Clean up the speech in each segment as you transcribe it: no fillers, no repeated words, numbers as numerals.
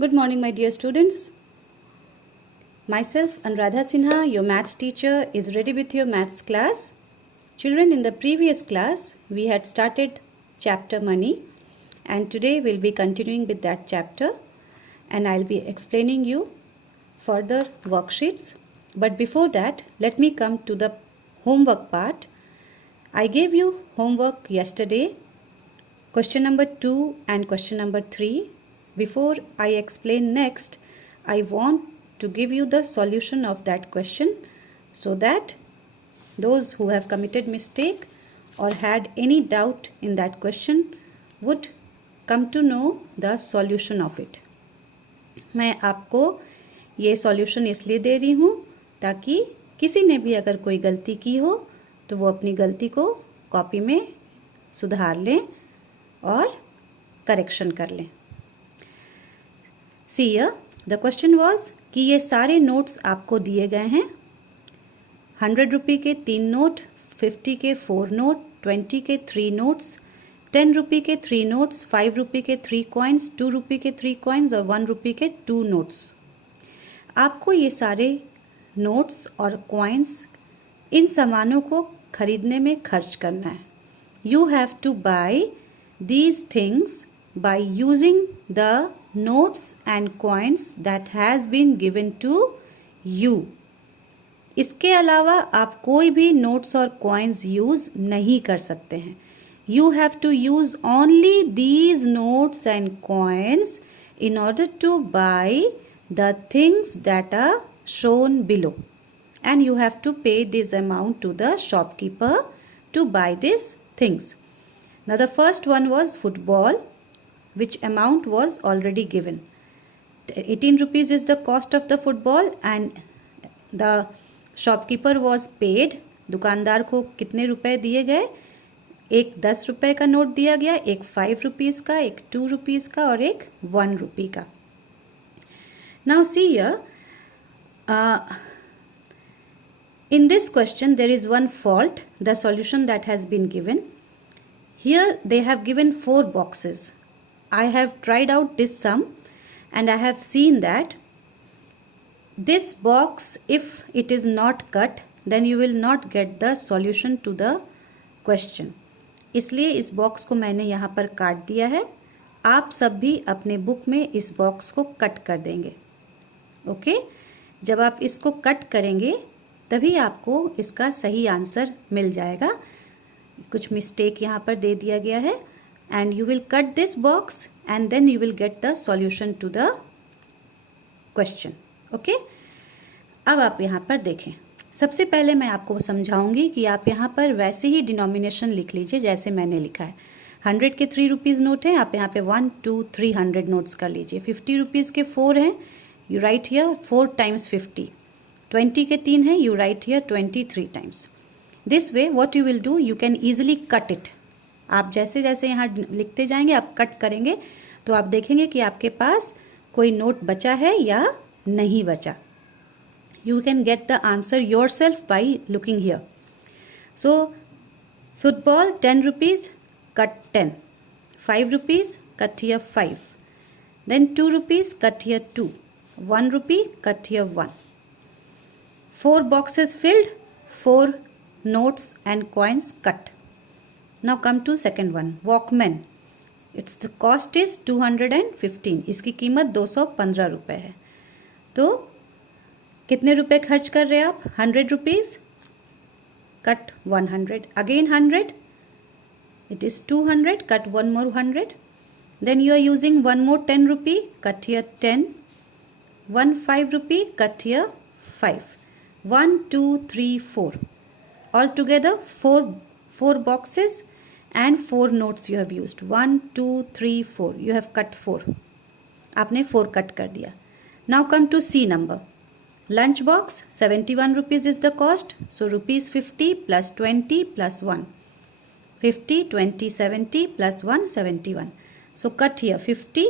Good morning, my dear students. Myself, Anuradha Sinha, your maths teacher, is ready with your maths class. Children, in the previous class, we had started chapter money, and today we'll be continuing with that chapter, and I'll be explaining you further worksheets. But before that, let me come to the homework part. I gave you homework yesterday, question number 2 and question number 3. Before I explain next, I want to give you the solution of that question so that those who have committed mistake or had any doubt in that question would come to know the solution of it. मैं आपको ये solution इसलिए दे रही हूँ ताकि किसी ने भी अगर कोई गलती की हो तो वो अपनी गलती को कॉपी में सुधार लें और करेक्शन कर लें. See here, the question was कि ये सारे नोट्स आपको दिए गए हैं. 100 रुपये के 3 नोट, 50 के 4 नोट, 20 के 3 नोट्स, 10 रुपये के 3 नोट्स, 5 रुपये के 3 कॉइन्स, 2 रुपये के 3 कॉइन्स और 1 रुपये के 2 नोट्स. आपको ये सारे नोट्स और कॉइन्स इन सामानों को खरीदने में खर्च करना है. You have to buy these things by using the notes and coins that has been given to you. इसके अलावा आप कोई भी नोट्स और कॉइन्स यूज नहीं कर सकते हैं. You have to use only these notes and coins in order to buy the things that are shown below, and you have to pay this amount to the shopkeeper to buy these things. Now the first one was football, which amount was already given. 18 rupees is the cost of the football and the shopkeeper was paid. दुकानदार को कितने रुपए दिए गए? एक 10 रुपए का note दिया गया, एक 5 रुपीज़ का, एक 2 रुपीज़ का और एक 1 रुपये का. Now see here, in this question there is one fault, the solution that has been given. Here they have given 4 boxes. I have tried out this sum and I have seen that this box, if it is not cut, then you will not get the solution to the question. इसलिए इस box को मैंने यहाँ पर काट दिया है. आप सब भी अपने बुक में इस बॉक्स को कट कर देंगे. ओके, जब आप इसको कट करेंगे तभी आपको इसका सही आंसर मिल जाएगा. कुछ मिस्टेक यहाँ पर दे दिया गया है. And you will cut this box and then you will get the solution to the question. Okay? अब आप यहाँ पर देखें. सबसे पहले मैं आपको समझाऊंगी कि आप यहाँ पर वैसे ही डिनोमिनेशन लिख लीजिए जैसे मैंने लिखा है. 100 के 3 रुपीज़ नोट हैं, आप यहाँ पे 1 2 300 नोट्स कर लीजिए. 50 रुपीज़ के 4 हैं, यू राइट हियर 4 टाइम्स 50. 20 के 3 हैं, you right here 23 times. This way what you will do, you can easily cut it. आप जैसे जैसे यहाँ लिखते जाएंगे, आप कट करेंगे तो आप देखेंगे कि आपके पास कोई नोट बचा है या नहीं बचा. You can get the answer yourself by looking here. So football 10 rupees, cut 10. 5 rupees, cut here 5. Then 2 rupees, cut here 2. 1 rupee, cut here 1. 4 boxes filled, 4 notes and coins cut. Now come to second one, Walkman. Its the cost is 215. इसकी कीमत 215 रुपये है. तो कितने रुपए खर्च कर रहे हैं आप? 100 rupees, cut 100. Again 100. It is 200. Cut one more 100. Then you are using one more 10 rupee. Cut here 10. 1 5 rupee. Cut here 5. 1 2 3 4. Altogether 4 boxes and 4 notes you have used. 1 2 3 4. You have cut 4. आपने 4 कट कर दिया. Now come to C number. Lunch box 71 rupees is the cost. So rupees 50 plus 20 plus 1. 50 20 70 plus 1 71. So cut here 50.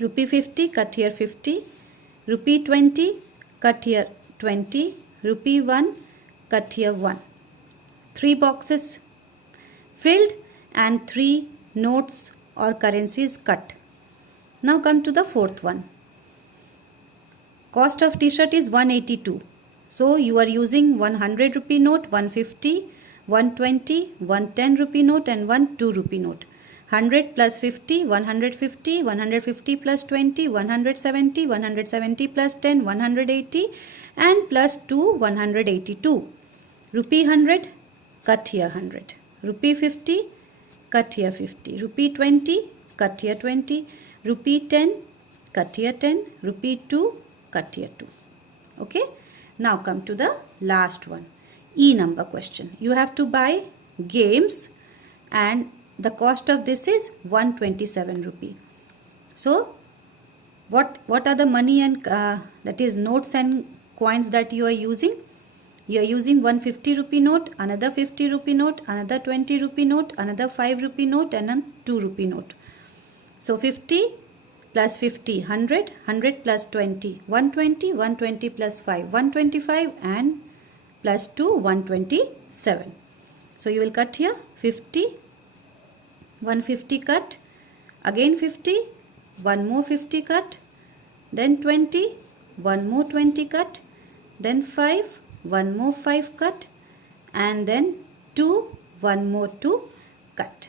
Rupee 50 cut here 50. Rupee 20 cut here 20. Rupee 1 cut here 1. 3 boxes filled and 3 notes or currencies cut. Now come to the fourth one. Cost of t-shirt is 182. So you are using 100 rupee note, 150, 120, 110 rupee note and 2 rupee note. 100 plus 50, 150, 150 plus 20, 170, 170 plus 10, 180 and plus 2, 182. Rupee 100, cut here 100. Rupee 50, cut here 50. Rupee 20, cut here 20. Rupee 10, cut here 10. Rupee 2, cut here 2. Okay. Now come to the last one. E number question. You have to buy games and the cost of this is 127 rupee. So what are the money and that is notes and coins that you are using? You are using 150 rupee note, another 50 rupee note, another 20 rupee note, another 5 rupee note and a 2 rupee note. So 50 plus 50, 100, 100 plus 20, 120, 120 plus 5, 125 and plus 2, 127. So you will cut here 50, 150 cut, again 50, one more 50 cut, then 20, one more 20 cut, then 5, one more 5 cut and then 2, one more 2 cut.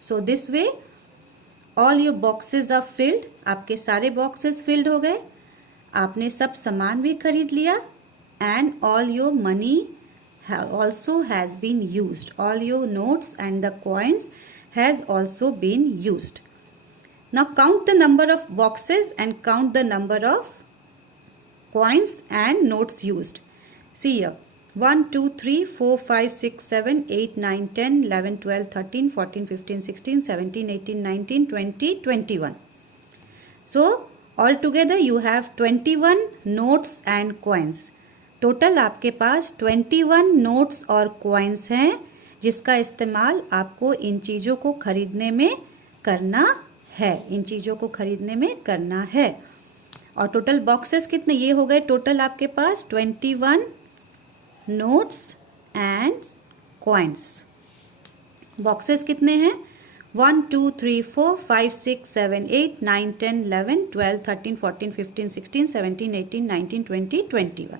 So this way all your boxes are filled. आपके सारे boxes filled हो गए, आपने सब सामान भी खरीद लिया and all your money also has been used. All your notes and the coins has also been used. Now count the number of boxes and count the number of coins and notes used. See here, 1, 2, 3, 4, 5, 6, 7, 8, 9, 10, 11, 12, 13, 14, 15, 16, 17, 18, 19, 20, 21. So altogether you have 21 notes and coins. Total आपके पास 21 notes और coins हैं जिसका इस्तेमाल आपको इन चीज़ों को खरीदने में करना है, इन चीज़ों को खरीदने में करना है। और टोटल बॉक्सेस कितने, ये हो गए टोटल आपके पास 21 नोट्स एंड कॉइन्स। बॉक्सेस कितने हैं, 1, 2, 3, 4, 5, 6, 7, 8, 9, 10, 11, 12, 13, 14, 15, 16, 17, 18, 19, 20, 21।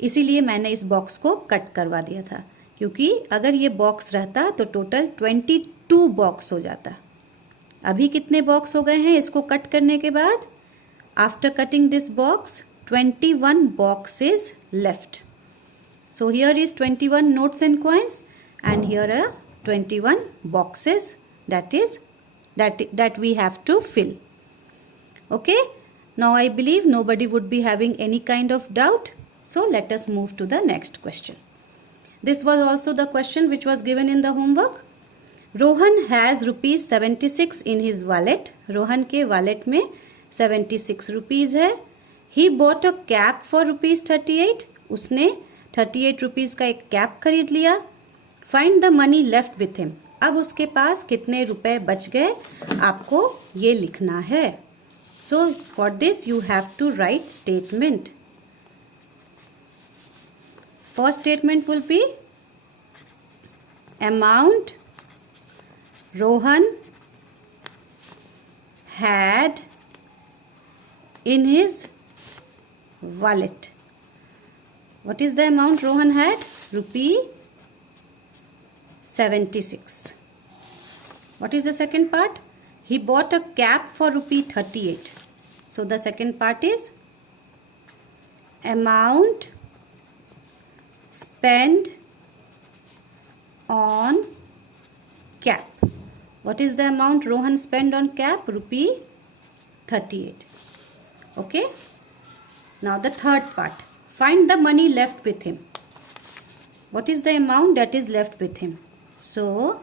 इसीलिए मैंने इस बॉक्स को कट करवा दिया था, क्योंकि अगर ये बॉक्स रहता तो टोटल 22 बॉक्स हो जाता। अभी कितने बॉक्स हो गए हैं इसको कट करने के बाद? After cutting this box 21 box is left. So here is 21 notes and coins and here are 21 boxes that we have to fill. Okay, now I believe nobody would be having any kind of doubt. So let us move to the next question. This was also the question which was given in the homework. Rohan has rupees 76 in his wallet. Rohan के wallet में 76 rupees है. He bought a cap for rupees 38. उसने 38 rupees का एक cap खरीद लिया. Find the money left with him. अब उसके पास कितने रुपए बच गए आपको ये लिखना है. So for this you have to write statement. First statement will be amount Rohan had in his wallet. What is the amount Rohan had? Rupee 76. What is the second part? He bought a cap for rupee 38. So the second part is amount spent on cap. What is the amount Rohan spent on cap? Rupee 38. Okay. Now the third part. Find the money left with him. What is the amount that is left with him? So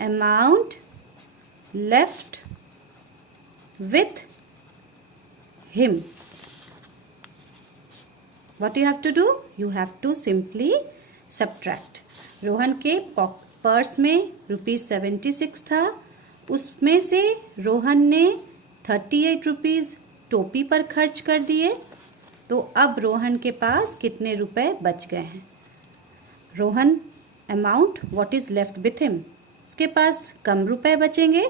amount left with him. What you have to do? You have to simply subtract. Rohan के purse में rupees 76 था, उसमें से रोहन ने 38 rupees टोपी पर खर्च कर दिए. तो अब रोहन के पास कितने रुपए बच गए हैं? Rohan amount what is left with him, उसके पास कम रुपए बचेंगे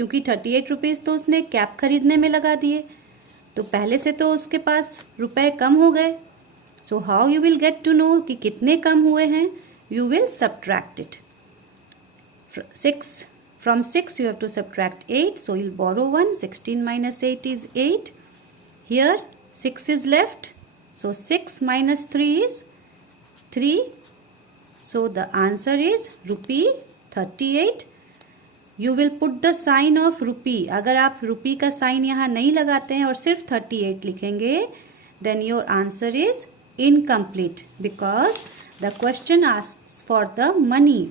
क्योंकि 38 रुपीज़ तो उसने कैप खरीदने में लगा दिए, तो पहले से तो उसके पास रुपए कम हो गए. So how you will get to know कि कितने कम हुए हैं? You will subtract it. 6 from 6 you have to subtract 8, so you'll borrow 1. 16 minus 8 is 8. Here 6 is left, so 6 minus 3 is 3. So the answer is rupee 38. You will put the sign of rupee. अगर आप rupee का sign यहाँ नहीं लगाते हैं और सिर्फ 38 लिखेंगे, then your answer is incomplete because the question asks for the money.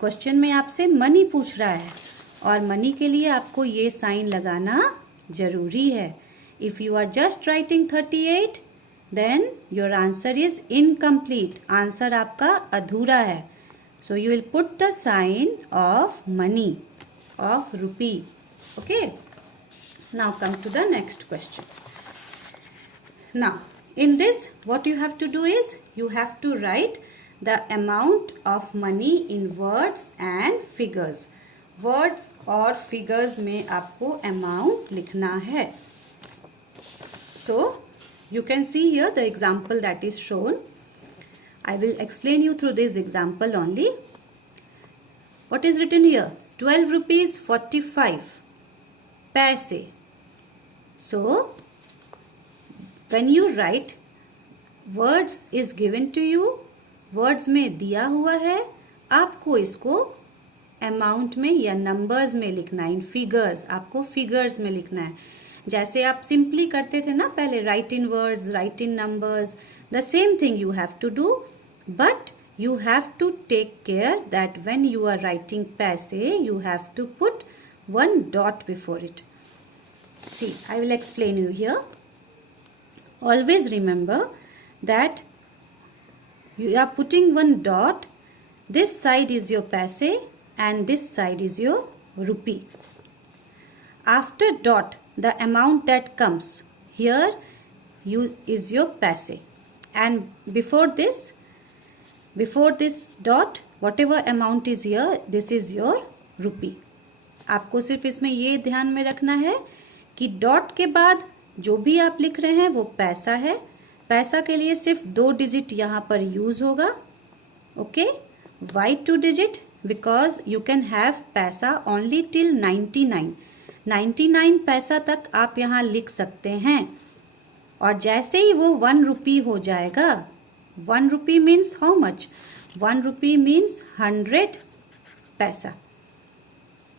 Question में आपसे मनी पूछ रहा है और मनी के लिए आपको ये साइन लगाना जरूरी है. If you are just writing 38 then your answer is incomplete. Answer आपका अधूरा है. So you will put the sign of money, of rupee. Okay, now come to the next question. Now in this what you have to do is you have to write the amount of money in words and figures. words और figures में आपको amount लिखना है. So you can see here the example that is shown. I will explain you through this example only. What is written here? 12 rupees 45 paise. So when you write words is given to you, words में दिया हुआ है, आपको इसको amount में या numbers में लिखना है. इन फिगर्स, आपको फिगर्स में लिखना है. जैसे आप सिंपली करते थे ना पहले, write in words, write in numbers, the same thing you have to do, but you have to take care that when you are writing paise, you have to put one dot before it. See, I will explain you here. Always remember that you are putting one dot. This side is your paise and this side is your rupee. After dot, the amount that comes here is your paise, and before this dot, whatever amount is here, this is your rupee. आपको सिर्फ इसमें ये ध्यान में रखना है कि dot के बाद जो भी आप लिख रहे हैं वो पैसा है. पैसा के लिए सिर्फ 2 डिजिट यहाँ पर यूज होगा. Okay, why 2 digit? Because you can have paisa only till 99 paisa तक आप यहाँ लिख सकते हैं. और जैसे ही वो 1 रुपी हो जाएगा, 1 rupee means how much? 1 rupee means 100 पैसा.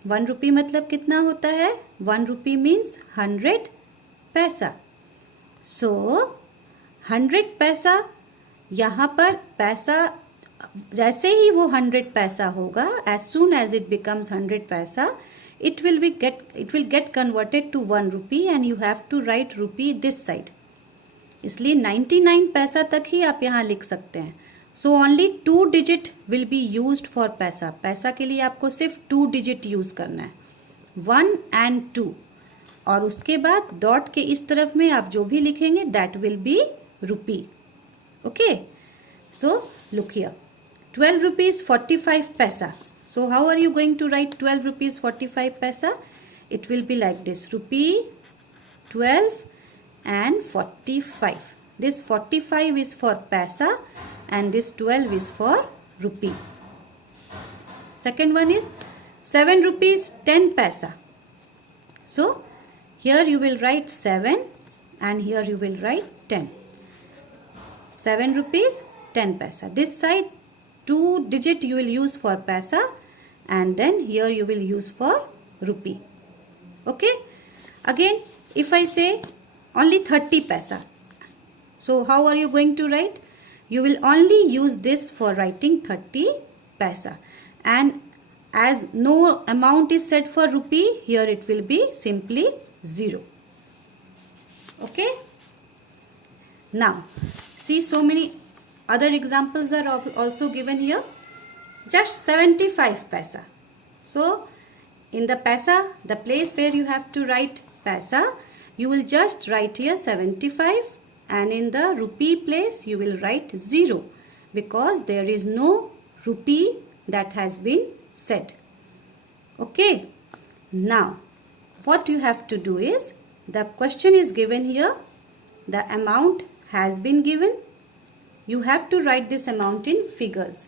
1 रुपी मतलब कितना होता है? 1 रुपी मीन्स 100 पैसा. सो 100 पैसा, यहाँ पर पैसा जैसे ही वो 100 पैसा होगा, as soon as it becomes 100 पैसा, it will get converted to 1 rupee and you have to write rupee this side. इसलिए 99 पैसा तक ही आप यहाँ लिख सकते हैं. So only 2 digit will be used for पैसा. पैसा के लिए आपको सिर्फ 2 digit यूज करना है, 1 and 2. और उसके बाद डॉट के इस तरफ में आप जो भी लिखेंगे that will be rupee. Okay, so look here, 12 rupees 45 paisa. So how are you going to write 12 rupees 45 paisa? It will be like this: rupee, 12 and 45. This 45 is for paisa and this 12 is for rupee. Second one is 7 rupees 10 paisa. So here you will write 7 and here you will write 10. 7 rupees 10 paisa. This side 2 digit you will use for paisa and then here you will use for rupee. Okay. Again, if I say only 30 paisa, so how are you going to write? You will only use this for writing 30 paisa, and as no amount is set for rupee, here it will be simply 0. Okay. Now see, so many other examples are also given here. Just 75 paisa. So in the paisa, the place where you have to write paisa, you will just write here 75, and in the rupee place you will write 0 because there is no rupee that has been set. Okay. Now what you have to do is, the question is given here, the amount has been given, you have to write this amount in figures.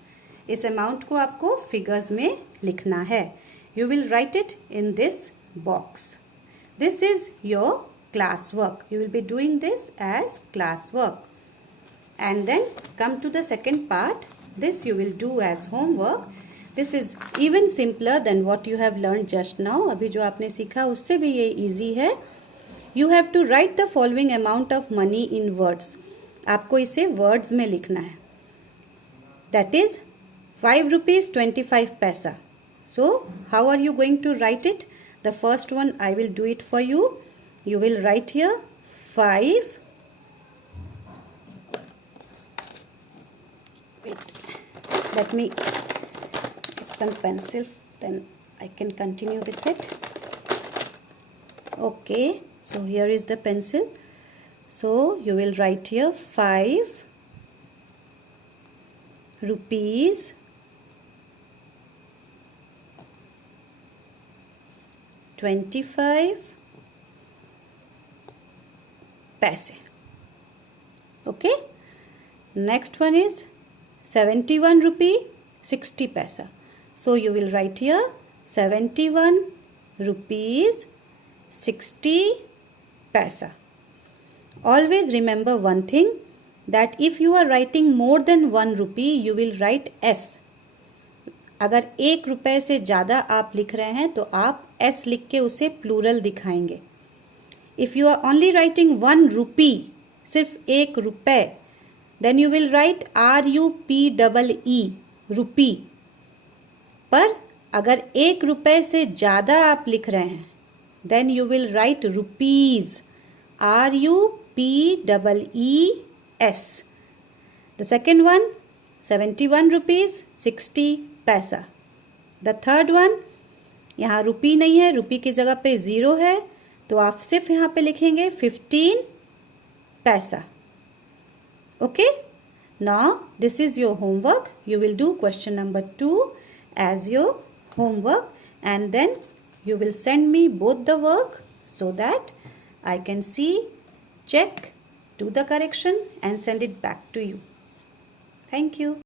इस amount को आपको figures में लिखना है. You will write it in this box. This is your class work. You will be doing this as class work. And then come to the second part. This you will do as homework. This is even simpler than what you have learned just now. अभी जो आपने सीखा उससे भी ये easy है. You have to write the following amount of money in words. आपको इसे words में लिखना है. That is 5 rupees 25 paisa. So how are you going to write it? The first one I will do it for you. You will write here 5. Wait. Let me get some pencil, then I can continue with it. Okay, so here is the pencil. So you will write here 5 rupees 25 paise. Okay, next one is 71 rupee 60 paisa. So you will write here 71 rupees 60 paisa. Always remember one thing, that if you are writing more than 1 rupee, you will write S. अगर 1 रुपए से ज़्यादा आप लिख रहे हैं तो आप S लिख के उसे प्लूरल दिखाएंगे. If you are only writing 1 rupee, सिर्फ 1 रुपए, then you will write RUPEE, रुपी. पर अगर 1 रुपए से ज़्यादा आप लिख रहे हैं, then you will write rupees, RUPEES. The second one, 71 rupees 60 paisa. The third one, यहाँ रुपी नहीं है, रुपी की जगह पे 0 है, तो आप सिर्फ यहाँ पे लिखेंगे 15 paisa. Okay? Now this is your homework. You will do question number 2 as your homework, and then you will send me both the work so that I can see, check, do the correction and send it back to you. Thank you.